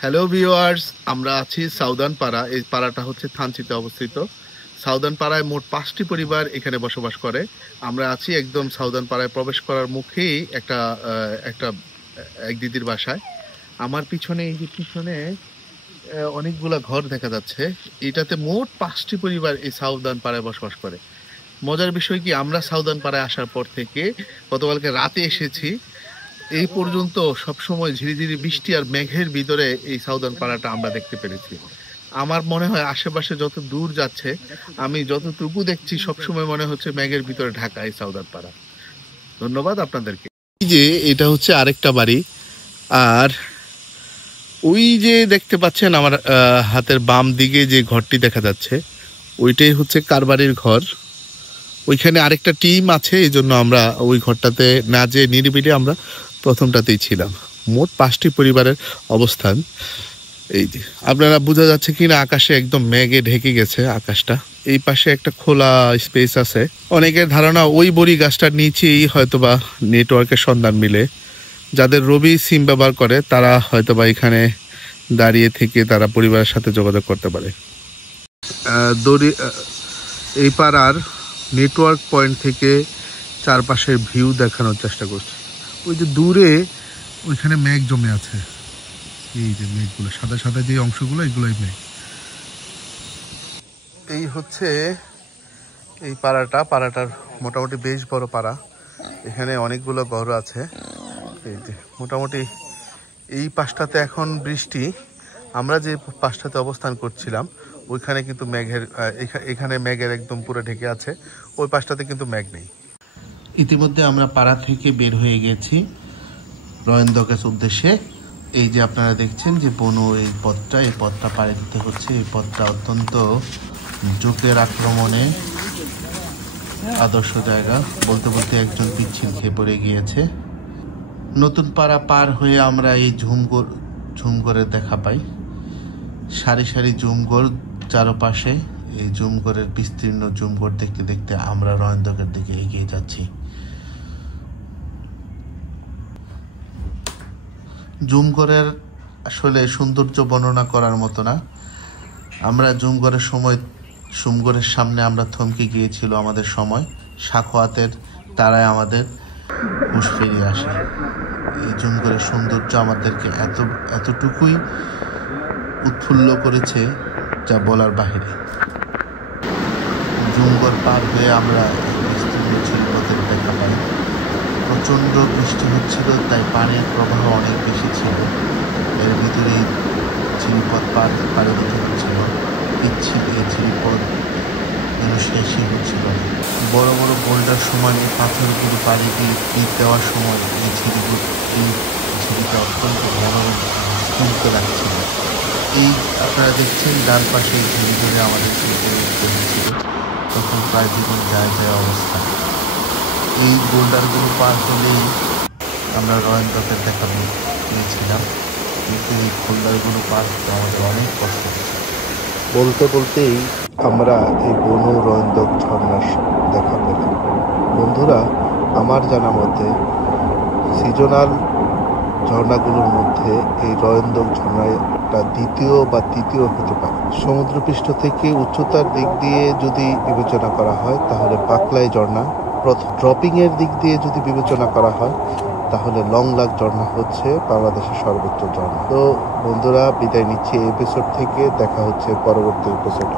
Hello viewers, আমরা আছি southern পাড়া। এই পাড়াটা হচ্ছে থানচিতে অবস্থিত। সাউদার্ন পাড়ায় মোট 5টি পরিবার এখানে বসবাস করে। আমরা আছি একদম সাউদার্ন পাড়ায় প্রবেশ করার মুখেই একটা এক দিদির বাসায়। আমার পিছনে এই যে পিছনে অনেকগুলা ঘর দেখা যাচ্ছে। এটাতে মোট 5টি পরিবার এই সাউদার্ন পাড়ায় বসবাস করে। মজার বিষয় কি, আমরা সাউদার্ন পাড়ায় আসার পর থেকে গতকালকে রাতে এসেছি, এই পর্যন্ত সবসময় ঝিরিঝিরি বৃষ্টি আর মেঘের ভিতরে এই সাউদার্ন পাড়াটা আমরা দেখতে পেরেছি। আমার মনে হয় আশেপাশে যত দূর যাচ্ছে, আমি যতটুকু দেখছি সবসময় মনে হচ্ছে মেঘের ভিতরে ঢাকা এই সাউদার্ন পাড়া। ধন্যবাদ আপনাদেরকে। এই যে এটা হচ্ছে আরেকটা বাড়ি, আর ওই যে দেখতে পাচ্ছেন আমার হাতের বাম দিকে যে ঘরটি দেখা যাচ্ছে, ওইটাই হচ্ছে কারবারির ঘর। ওইখানে আরেকটা টিম আছে, এই জন্য আমরা ওই ঘরটাতে না যেয়ে নিরিবিলি আমরা প্রথমটাতেই ছিলাম। মোট 5টি পরিবারের অবস্থান। এই যে আপনারা বোঝা যাচ্ছে কিনা, আকাশে একদম মেঘে ঢেকে গেছে আকাশটা। এই পাশে একটা খোলা স্পেস আছে। অনেকের ধারণা ওই বড়ি গাছটার নিচেই হয়তোবা নেটওয়ার্কের সন্ধান মিলে। যাদের রবি সিম ব্যবহার করে তারা হয়তোবা এখানে দাঁড়িয়ে থেকে তারা পরিবারের সাথে যোগাযোগ করতে পারে। এই পাড়ার নেটওয়ার্ক পয়েন্ট থেকে চারপাশের ভিউ দেখানোর চেষ্টা করছি। ওই যে দূরে ওইখানে মেঘ জমে আছে, এই যে মেঘগুলো সাদা সাদা যে অংশগুলো, এগুলোই মেঘ। এই হচ্ছে এই পাড়াটার মোটামুটি বেশ বড় পাড়া। এখানে অনেকগুলো ঘর আছে। এই যে মোটামুটি এই পাশটাতে এখন বৃষ্টি। আমরা যে পাশটাতে অবস্থান করছিলাম ওইখানে কিন্তু এখানে মেঘের একদম পুরো ঢেকে আছে। ওই পাশটাতে কিন্তু মেঘ নেই। ইতিমধ্যে আমরা পাড়া থেকে বের হয়ে গেছি রয়েন্দ্রকের উদ্দেশ্যে। এই যে আপনারা দেখছেন যে বনু এই পথটা পাড়ি দিতে হচ্ছে। এই পথটা অত্যন্ত জোকের আক্রমণে আদর্শ জায়গা। বলতে বলতে একজন পিচ্ছিল খেয়ে পড়ে গিয়েছে। নতুন পাড়া পার হয়ে আমরা এই ঝুমঘরের দেখা পাই। সারি সারি ঝুমঘর চারপাশে। এই ঝুমঘরের বিস্তীর্ণ ঝুমঘর দেখতে দেখতে আমরা রয়েন্দ্রকের দিকে এগিয়ে যাচ্ছি। ঝুমঘরের আসলে সৌন্দর্য বর্ণনা করার মতো না। আমরা ঝুমঘরের সামনে আমরা থমকে গিয়েছিল আমাদের সময়। সাখোয়াতের তারায় আমাদের হুঁশ ফিরিয়ে আসে। এই ঝুমঘরের সৌন্দর্য আমাদেরকে এতটুকুই উৎফুল্ল করেছে যা বলার বাহিরে। ঝুমঘর পার হয়ে আমরা বিস্তীর্ণ ঝিলপথের দেখা পাই। প্রচণ্ড বৃষ্টি হচ্ছিল, তাই পানির প্রবাহ অনেক বেশি ছিল। এর ভিতরেই ঝিলপথ পাড়ি দিতে হচ্ছিল। পিচ্ছিল এই ঝিলপথ যেন শেষই হচ্ছিল। বড় বড় বোল্ডার সমান এই পাথরগুলো পাড়ি দিয়ে দেওয়ার সময় এই ঝিলিটা অত্যন্ত মনোরম স্ফূর্ত লাগছিল। এই আপনারা দেখছেন ডান পাশে ঝিলি ধরে আমাদের চলছিল, তখন প্রায় জীবন যায় অবস্থা। এই বোল্ডারগুলো পার হলেই আমরা রয়েন্দ্রকের দেখা পেয়েছিলাম, কিন্তু এই বোল্ডারগুলো পার হতে আমাদের অনেক কষ্ট হয়েছে। বলতে বলতেই আমরা এই বনু রয়েন্দ্রক ঝর্ণার দেখা পেলাম। বন্ধুরা, আমার জানা মতে সিজনাল ঝর্ণাগুলোর মধ্যে এই রয়েন্দ্রক ঝর্ণাটা দ্বিতীয় বা তৃতীয় হতে পারে। সমুদ্রপৃষ্ঠ থেকে উচ্চতার দিক দিয়ে যদি বিবেচনা করা হয় তাহলে পাকলাই ঝর্ণা প্রথম। ড্রপিং এর দিক দিয়ে যদি বিবেচনা করা হয় তাহলে লংলাক ঝর্ণা হচ্ছে বাংলাদেশের সর্বোচ্চ ঝর্ণা। তো বন্ধুরা, বিদায় নিচ্ছি এই এপিসোড থেকে। দেখা হচ্ছে পরবর্তী এপিসোডে।